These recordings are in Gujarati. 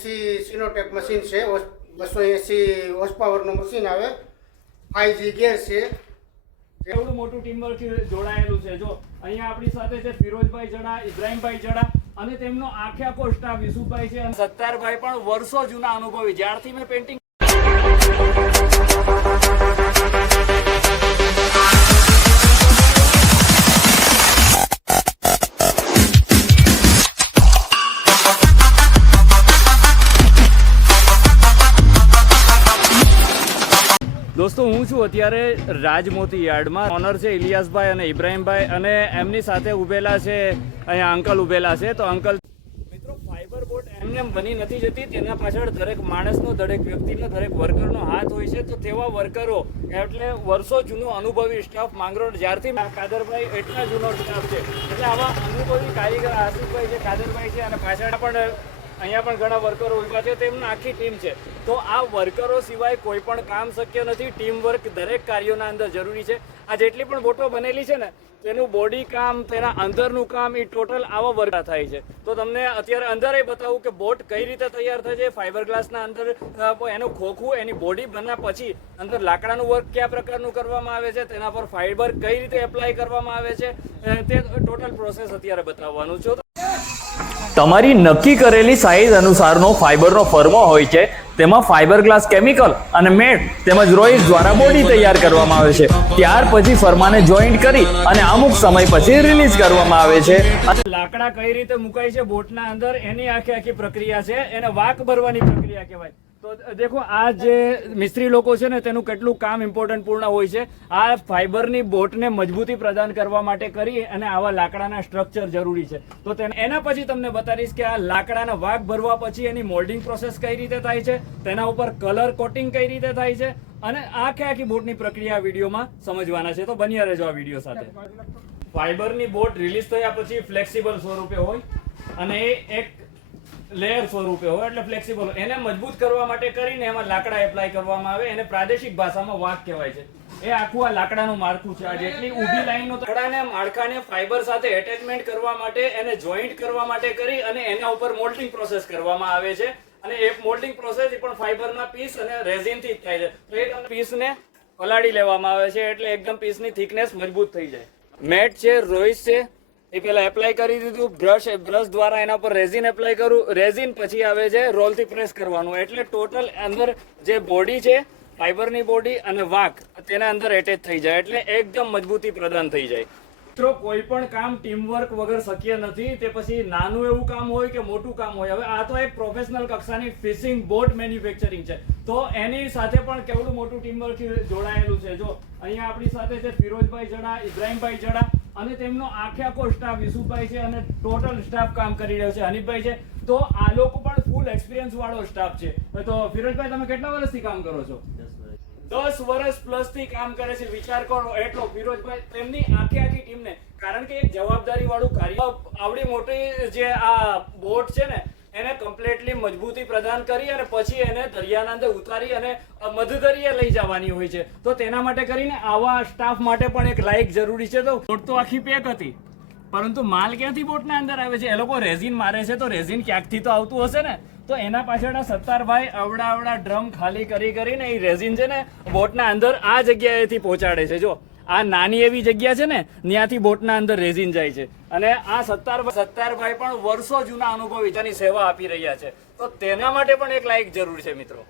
280 સિનોટેક મશીન છે, 280 હોર્સ પાવરનું મશીન આવે, 5G ગેર છે। એવડું મોટું ટીમવર્ક જોડાયેલું છે। જો અહીંયા આપણી સાથે છે ફિરોજભાઈ જડા, ઇબ્રાહીમભાઈ જડા અને તેમનો આખો સ્ટાફ વિશુભાઈ છે અને સત્તારભાઈ પણ વર્ષો જૂના અનુભવી। જ્યારથી મેં પેન્ટિંગ दोस्तों हूँ छूँ अत्यारे राजमोती यार्ड में ओनर है इलियासभाई और इब्राहीमभाई અને એમની સાથે ઉભેલા છે અહીંયા અંકલ ઉભેલા છે। તો અંકલ મિત્રો ફાઈબર બોર્ડ એમને બની નથી જતી, તેના પાછળ દરેક માણસનો, દરેક વ્યક્તિનો, દરેક વર્કરનો હાથ હોય છે। તો તેવા વર્કરો એટલે વર્ષો જૂનો અનુભવી સ્ટાફ માંગરોળ, જ્યારથી કાદરભાઈ એટલા જૂનો સ્ટાફ છે, એટલે આવા અનુભવી કારીગર આસિફભાઈ છે, કાદરભાઈ છે અને પાછળ પણ અહીંયા પણ ઘણા વર્કરો ઉભા છે, તેમની આખી ટીમ છે। તો આ વર્કરો સિવાય કોઈ પણ કામ શક્ય નથી। ટીમ વર્ક દરેક કાર્યોના અંદર જરૂરી છે। આ જેટલી પણ બોટો બનેલી છે ને, તેનું બોડી કામ, તેના અંદરનું કામ, એ ટોટલ આવા વર્ક થાય છે। તો તમને અત્યારે અંદર એ બતાવું કે બોટ કઈ રીતે તૈયાર થાય છે। ફાઈબર ગ્લાસના અંદર એનું ખોખું, એની બોડી બન્યા પછી અંદર લાકડાનું વર્ક કયા પ્રકારનું કરવામાં આવે છે, તેના પર ફાઈબર કઈ રીતે એપ્લાય કરવામાં આવે છે, તે ટોટલ પ્રોસેસ અત્યારે બતાવવાનું છું। તમારી નક્કી કરેલી સાઇઝ અનુસારનો ફાઈબરનો ફર્મો હોય છે, તેમાં ફાઈબર ગ્લાસ કેમિકલ અને મેટ તેમજ રોઈસ દ્વારા બોડી તૈયાર કરવામાં આવે છે। ત્યાર પછી ફર્માને જોઈન્ટ કરી અને અમુક સમય પછી રિલીઝ કરવામાં આવે છે। અને લાકડા કઈ રીતે મુકાય છે બોટના અંદર, એની આખી પ્રક્રિયા છે, એને વાક ભરવાની પ્રક્રિયા કહેવાય। તો દેખો આ જે મિસ્ત્રી લોકો છે ને, તેનું કેટલું કામ ઇમ્પોર્ટન્ટ પૂર્ણ હોય છે। આ ફાઈબરની બોટને મજબૂતી પ્રદાન કરવા માટે કરી અને આવા લાકડાના સ્ટ્રક્ચર જરૂરી છે। તો એના પછી તમને બતાવીશ કે આ લાકડાના વાઘ ભરવા પછી એની મોલ્ડિંગ પ્રોસેસ કઈ રીતે થાય છે, તેના ઉપર કલર કોટિંગ કઈ રીતે થાય છે, અને આખી બોટની પ્રક્રિયા વિડીયોમાં સમજવાના છે। તો બન્યા રહેજો આ વિડીયો સાથે। ફાઈબરની બોટ રિલીઝ થયા પછી ફ્લેક્સિબલ સ્વરૂપે હોય અને એક લેયર સ્વરૂપે હોય, એટલે ફ્લેક્સિબલ હોય। એને મજબૂત કરવા માટે કરીને એમાં લાકડા એપ્લાય કરવામાં આવે, એને પ્રાદેશિક ભાષામાં વાક કહેવાય છે। એ આખું આ લાકડાનું માળખું છે। આ જેટલી ઊભી લાઈનો લાકડાને માળખાને ફાઈબર સાથે એટેચમેન્ટ કરવા માટે, એને જોઈન્ટ કરવા માટે કરી અને એના ઉપર મોલ્ડિંગ પ્રોસેસ કરવામાં આવે છે। અને એ મોલ્ડિંગ પ્રોસેસ પણ ફાઈબરના પીસ અને રેઝિનથી જ થાય છે। તો એ પીસને પલાળી લેવામાં આવે છે, એટલે એકદમ પીસની થિકનેસ મજબૂત થઈ જાય। મેટ છે, રોઈસ છે, એ પહેલા એપ્લાય કરી દીધું। બ્રશ દ્વારા એના પર રેઝિન એપ્લાય કરું, રેઝિન પછી આવે છે રોલથી પ્રેસ કરવાનું, એટલે ટોટલ અંદર જે બોડી છે ફાઈબરની બોડી અને વાક તેના અંદર એટેચ થઈ જાય, એટલે એકદમ મજબૂતી પ્રદાન થઈ જાય। મિત્રો કોઈ પણ કામ ટીમવર્ક વગર શક્ય નથી, તે પછી નાનું એવું કામ હોય કે મોટું કામ હોય। હવે આ તો એક પ્રોફેશનલ કક્ષાની ફિશિંગ બોટ મેન્યુફેક્ચરિંગ છે, તો એની સાથે પણ કેવડું મોટું ટીમવર્ક જોડાયેલું છે। જો અહીંયા આપણી સાથે છે ફિરોજભાઈ જડા, ઇબ્રાહીમભાઈ જડા અને તેમનો આખો સ્ટાફ વિશુભાઈ છે અને ટોટલ સ્ટાફ કામ કરી રહ્યો છે, હનીફભાઈ છે। તો આ લોકો પણ ફૂલ એક્સપિરિયન્સ વાળો સ્ટાફ છે। તો ફિરોજભાઈ તમે કેટલા વર્ષથી કામ કરો છો? 10 વર્ષ પ્લસ થી કામ કરે છે। વિચાર કરો એટલો ફિરોજભાઈ તેમની આખી ટીમને, કારણ કે એક જવાબદારી વાળું કાર્ય, આવડી મોટી જે આ બોટ છે ને, એને કમ્પ્લીટલી મજબૂતી પ્રદાન કરી અને પછી એને દરિયાના અંદર ઉતારી અને મધદરિયે લઈ જવાની હોય છે। તો તેના માટે કરીને આવા સ્ટાફ માટે પણ એક લાયક જરૂરી છે। તો બોટ તો આખી પેક હતી, પરંતુ માલ ક્યાંથી બોટના અંદર આવે છે? એ લોકો રેઝિન મારે છે, તો રેઝિન ક્યાંકથી તો આવતું હશે ને। તો એના પાછળ સત્તારભાઈ અવડા ડ્રમ ખાલી કરીને એ રેઝિન છે ને બોટના અંદર આ જગ્યાએથી પહોંચાડે છે। જો આ નાની એવી જગ્યા છે ને, ત્યાંથી બોટના અંદર રેઝિન જાય છે, અને આ સત્તારભાઈ પણ વર્ષો જૂના અનુભવી તેની સેવા આપી રહ્યા છે। તો તેના માટે પણ એક લાયક જરૂર છે મિત્રો।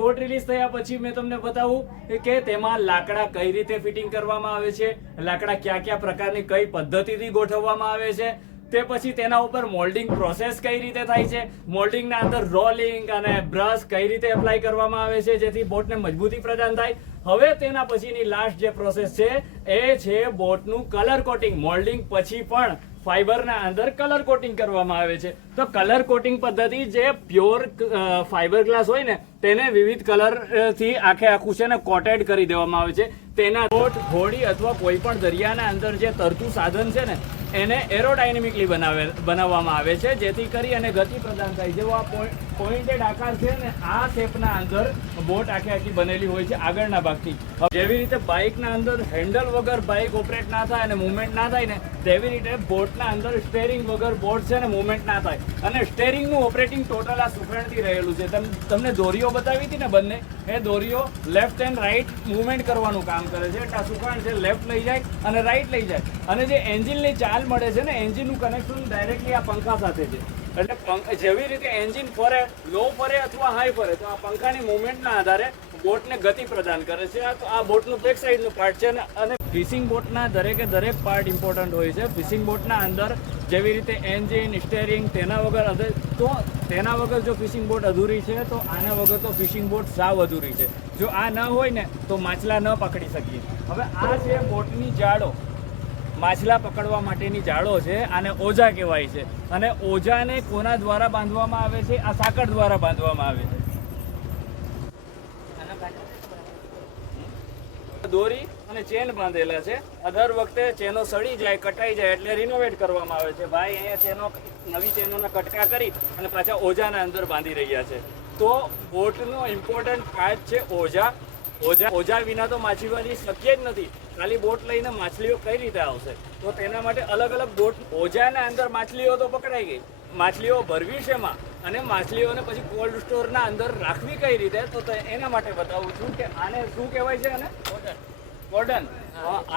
બોટ રિલીઝ થયા પછી મેં તમને બતાવું કે તેમાં લાકડા કઈ રીતે ફિટિંગ કરવામાં આવે છે, લાકડા કયા પ્રકારની કઈ પદ્ધતિથી ગોઠવવામાં આવે છે, તે પછી તેના ઉપર મોલ્ડિંગ પ્રોસેસ કઈ રીતે થાય છે, મોલ્ડિંગના અંદર રોલિંગ અને બ્રશ કઈ રીતે એપ્લાય કરવામાં આવે છે જેથી બોટને મજબૂતી પ્રદાન થાય। હવે તેના પછીની લાસ્ટ જે પ્રોસેસ છે એ છે બોટનું કલર કોટિંગ। મોલ્ડિંગ પછી પણ ફાઈબરના અંદર કલર કોટિંગ કરવામાં આવે છે। તો કલર કોટિંગ પદ્ધતિ જે પ્યોર ફાઈબર ગ્લાસ હોય ને, તેને વિવિધ કલરથી આખું છે ને કોટેડ કરી દેવામાં આવે છે। તેના બોટ, હોડી અથવા કોઈ પણ દરિયાના અંદર જે તરતું સાધન છે ને, એને એરોડાયનેમિકલી બનાવવામાં આવે છે, જેથી કરી અને ગતિ પ્રદાન થાય. જેવો આ પોઇન્ટેડ આકાર છે ને, આ શેપના અંદર બોટ આખી બનેલી હોય છે આગળના ભાગથી. જેવી રીતે બાઇકના અંદર હેન્ડલ વગર બાઇક ઓપરેટ ના થાય અને મૂવમેન્ટ ના થાય ને, તેવી રીતે બોટના અંદર સ્ટેરિંગ વગર બોટ છે ને મૂવમેન્ટ ના થાય. અને સ્ટેરિંગનું ઓપરેટિંગ ટોટલ આ સુકરણથી રહેલું છે. તમને દોરીઓ બતાવી હતી ને બંને, એ દોરીઓ લેફ્ટ એન્ડ રાઈટ મૂવમેન્ટ કરવાનું કામ કરે છે. આ સુકરણ છે લેફ્ટ લઈ જાય અને રાઈટ લઈ જાય. અને જે એન્જિનની ચાલ મળે છે ને, એન્જિનનું કનેક્શન ડાયરેક્ટલી આ પંખા સાથે છે. એટલે જેવી રીતે એન્જિન ફરે, લો ફરે અથવા હાઈ ફરે, તો આ પંખાની મૂવમેન્ટના આધારે બોટને ગતિ પ્રદાન કરે છે. તો આ બોટનું બેક સાઈડનું પાર્ટ છે. અને ફિશિંગ બોટના દરેક પાર્ટ ઇમ્પોર્ટન્ટ હોય છે. ફિશિંગ બોટના અંદર જેવી રીતે એન્જિન, સ્ટેરિંગ, તેના વગર જો ફિશિંગ બોટ અધૂરી છે, તો આના વગર તો ફિશિંગ બોટ સાવ અધૂરી છે. જો આ ન હોય ને, તો માછલા ન પકડી શકીએ. હવે આ છે બોટની જાળો, માછલા પકડવા માટેની જાળો છે. આને ઓજા કહેવાય છે. અને ઓજાને કોના દ્વારા બાંધવામાં આવે છે? આ સાંકળ દ્વારા બાંધવામાં આવે છે. દોરી અને ચેન બાંધેલા છે. દર વખતે ચેનો સડી જાય, કટાઈ જાય એટલે રિનોવેટ કરવામાં આવે છે. ભાઈ અહીંયા નવી ચેનોના કટકા કરી અને પાછા ઓજાના અંદર બાંધી રહ્યા છે. તો બોટનો ઇમ્પોર્ટન્ટ પાર્ટ છે ઓજા. ઓજા વિના તો માછીમારી શક્ય જ નથી. ખાલી બોટ લઈને માછલીઓ કઈ રીતે આવશે? તો તેના માટે અલગ અલગ બોટ. ઓજાના અંદર માછલીઓ તો પકડાઈ ગઈ, માછલીઓ ભરવી છે માં, અને માછલીઓને પછી કોલ્ડ સ્ટોરના અંદર રાખવી કઈ રીતે? તો એના માટે બતાવું છું કે આને શું કહેવાય છે? આને કોર્ડન.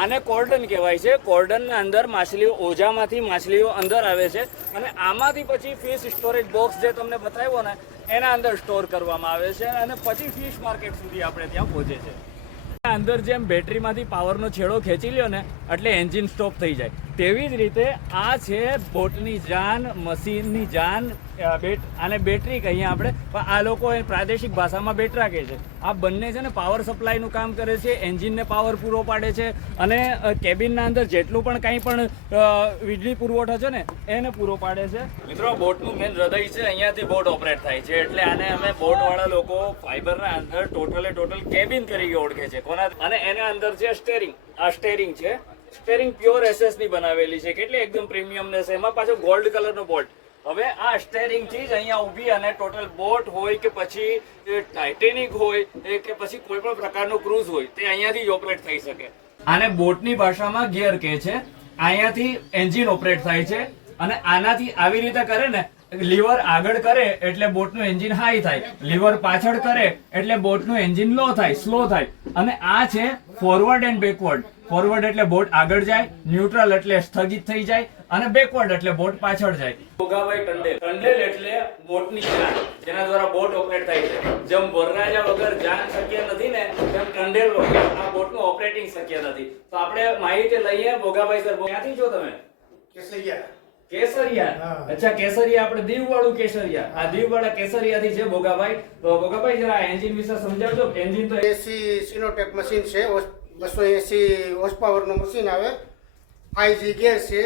આને કોર્ડન કહેવાય છે. કોર્ડનના અંદર માછલીઓ, ઓજામાંથી માછલીઓ અંદર આવે છે અને આમાંથી પછી ફિશ સ્ટોરેજ બોક્સ જે તમને બતાવ્યો ને, એના અંદર સ્ટોર કરવામાં આવે છે અને પછી ફિશ માર્કેટ સુધી આપણે ત્યાં પહોંચે છે. અંદર જેમ બેટરીમાંથી પાવરનો છેડો ખેંચી લ્યો ને, એટલે એન્જિન સ્ટોપ થઈ જાય. તેવી જ રીતે આ છે બોટની જાન, મશીનની જાન. આને બેટરી કહીએ આપણે, પણ આ લોકો પ્રાદેશિક ભાષામાં બેટરા કહે છે. આ બંને છે ને પાવર સપ્લાયનું કામ કરે છે, એન્જિનને પાવર પૂરો પાડે છે અને કેબિનના અંદર જેટલું પણ કાંઈ પણ વીજળી પુરવઠો છે ને, એને પૂરો પાડે છે. મિત્રો, બોટનું મેન હૃદય છે, અહીંયાથી બોટ ઓપરેટ થાય છે. એટલે આને અમે બોટવાળા લોકો ફાઈબરના અંદર ટોટલ કેબિન તરીકે ઓળખે છે. અને એના અંદર છે સ્ટેરિંગ. આ સ્ટેરિંગ છે. સ્ટેરિંગ પ્યોર એસએસ ની બનાવેલી છે. કેટલી એકદમ પ્રીમિયમનેસ. એમાં પાછો ગોલ્ડ કલરનો બોલ્ટ. હવે આ સ્ટેરિંગ થી જ અહીંયા ઊભી અને ટોટલ બોટ હોય કે પછી ટાઇટેનિક હોય કે પછી કોઈ પણ પ્રકારનો ક્રૂઝ હોય, તે અહીંયાથી જ ઓપરેટ થઈ શકે. આને બોટની ભાષામાં ગિયર કહે છે. અહીંયાથી એન્જિન ઓપરેટ થાય છે અને આનાથી આવી રીતે કરે ને, લીવર આગળ કરે એટલે બોટનું એન્જિન હાઈ થાય, લીવર પાછળ કરે એટલે બોટનું એન્જિન લો થાય, સ્લો થાય. અને આ છે ફોરવર્ડ એન્ડ બેકવર્ડ. ફોરવર્ડ એટલે બોટ આગળ જાય, ન્યુટ્રલ એટલે સ્થગિત થઈ જાય, અને બેકવર્ડ એટલે બોટ પાછળ જાય. ભોગાભાઈ ટંડેલ. ટંડેલ એટલે બોટની જાન, જેના દ્વારા બોટ ઓપરેટ થાય છે. જેમ વરરાજા વગર જાન શક્ય નથી ને, તેમ ટંડેલ વગર આ બોટનું ઓપરેટિંગ શક્ય નથી. તો આપણે માહિતી લઈએ ભોગાભાઈ સર. ક્યાંથી છો તમે? કેસરિયા. અચ્છા, કેસરિયા. આપણે દીવ વાળું કેસરિયા. આ દીવ વાળા કેસરિયાથી છે ભોગાભાઈ. તો ભોગાભાઈ જરા એન્જિન વિશે સમજાવજો. એન્જિન તો એસી સિનોટેક મશીન છે. 280 હોર્સ પાવરનું મશીન આવે. 5G ગેર છે.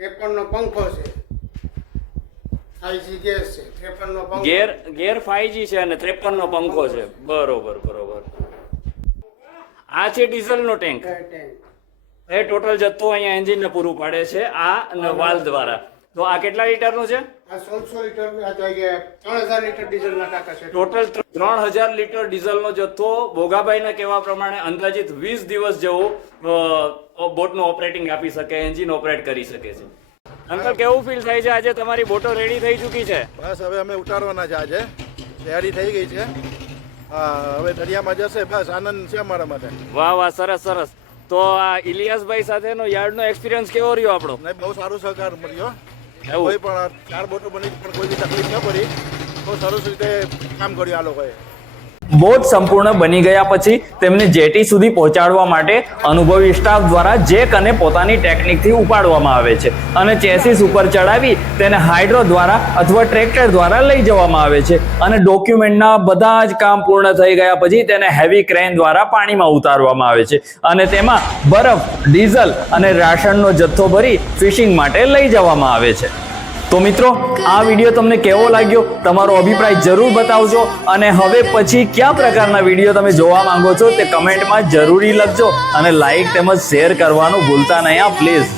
53નો પંખો છે. 5G ગેર છે. 53નો પંખો. ગેર 5G છે અને 53નો પંખો છે. બરોબર. આ છે ડીઝલનો ટેન્ક. એ ટોટલ જથ્થો અહીંયા એન્જિનને પૂરું પાડે છે આ વાલ્વ દ્વારા. તો આ કેટલા લીટરનું છે? આ 1600 લીટર, 3000 લીટર ડીઝલના ટાંકા છે. ટોટલ 3000 લીટર ડીઝલનો જથ્થો ભોગાભાઈના કહેવા પ્રમાણે અંદાજિત 20 દિવસ જેવો બોટનું ઓપરેટિંગ આપી શકે, એન્જિન ઓપરેટ કરી શકે છે. અંકલ, કેવું ફીલ થાય છે? આજે તમારી બોટો રેડી થઈ ચૂકી છે? બસ હવે અમે ઉતારવાના છે. આજે તૈયારી થઈ ગઈ છે. હા, હવે દરિયામાં જશે. બસ આનંદ છે અમારા માટે. વાહ, સરસ. તો આ ઇલિયાસભાઈ સાથેનો યાર્ડનો એક્સપિરિયન્સ કેવો રહ્યો આપણો? બહુ સારો સહકાર મળ્યો. કોઈ પણ 4 બોટો બની પણ કોઈ તકલીફ ન પડી. બહુ સરસ રીતે કામ કર્યું આ લોકોએ. બોટ સંપૂર્ણ બની ગયા પછી તેમને જેટી સુધી પહોંચાડવા માટે અનુભવી સ્ટાફ દ્વારા જેક અને પોતાની ટેકનિકથી ઉપાડવામાં આવે છે અને ચેસીસ ઉપર ચડાવી તેને હાઇડ્રો દ્વારા અથવા ટ્રેક્ટર દ્વારા લઈ જવામાં આવે છે અને ડોક્યુમેન્ટના બધા જ કામ પૂર્ણ થઈ ગયા પછી તેને હેવી ક્રેન દ્વારા પાણીમાં ઉતારવામાં આવે છે અને તેમાં બરફ, ડીઝલ અને રાશનનો જથ્થો ભરી ફિશિંગ માટે લઈ જવામાં આવે છે. તો મિત્રો, આ વિડીયો તમને કેવો લાગ્યો? તમારો અભિપ્રાય જરૂર બતાવજો અને હવે પછી કયા પ્રકારના વિડીયો તમે જોવા માંગો છો તે કમેન્ટમાં જરૂરી લખજો અને લાઈક તેમજ શેર કરવાનું ભૂલતા નહીં પ્લીઝ.